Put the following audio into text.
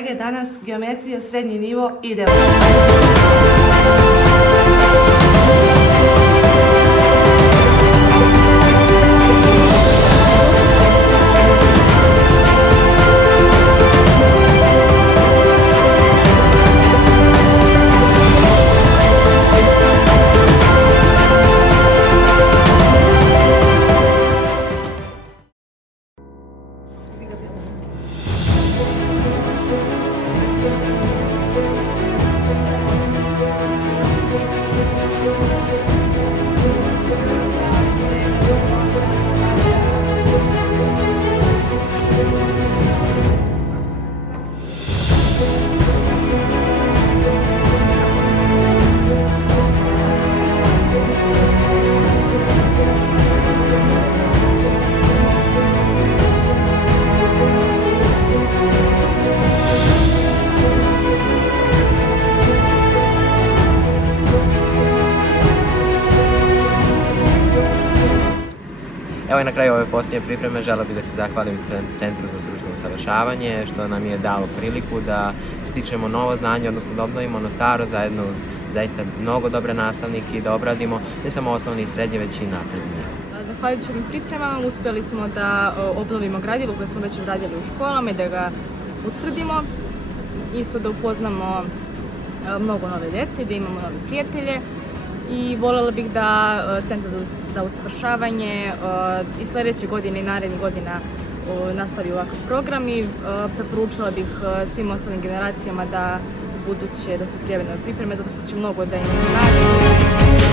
kolege, danas geometrija srednji nivo, idemo! Evo i na kraju ove posljednje pripreme želeo bih da se zahvalim Centru za stručno usavršavanje što nam je dalo priliku da stičemo novo znanje, odnosno da obnovimo ono staro zajedno uz zaista mnogo dobre nastavnike i da obradimo ne samo osnovne i srednje, već i napredne. Zahvaljujući ovim pripremama uspjeli smo da obnovimo gradivo koje smo već radili u školama i da ga utvrdimo. Isto da upoznamo mnogo nove djece i da imamo nove prijatelje. I voljela bih da Centar za usavršavanje i sljedeće godine i narednih godina nastavi ovakav program i preporučila bih svim ostalim generacijama da u buduće da se prijave na pripreme, zato što će mnogo da im nađe.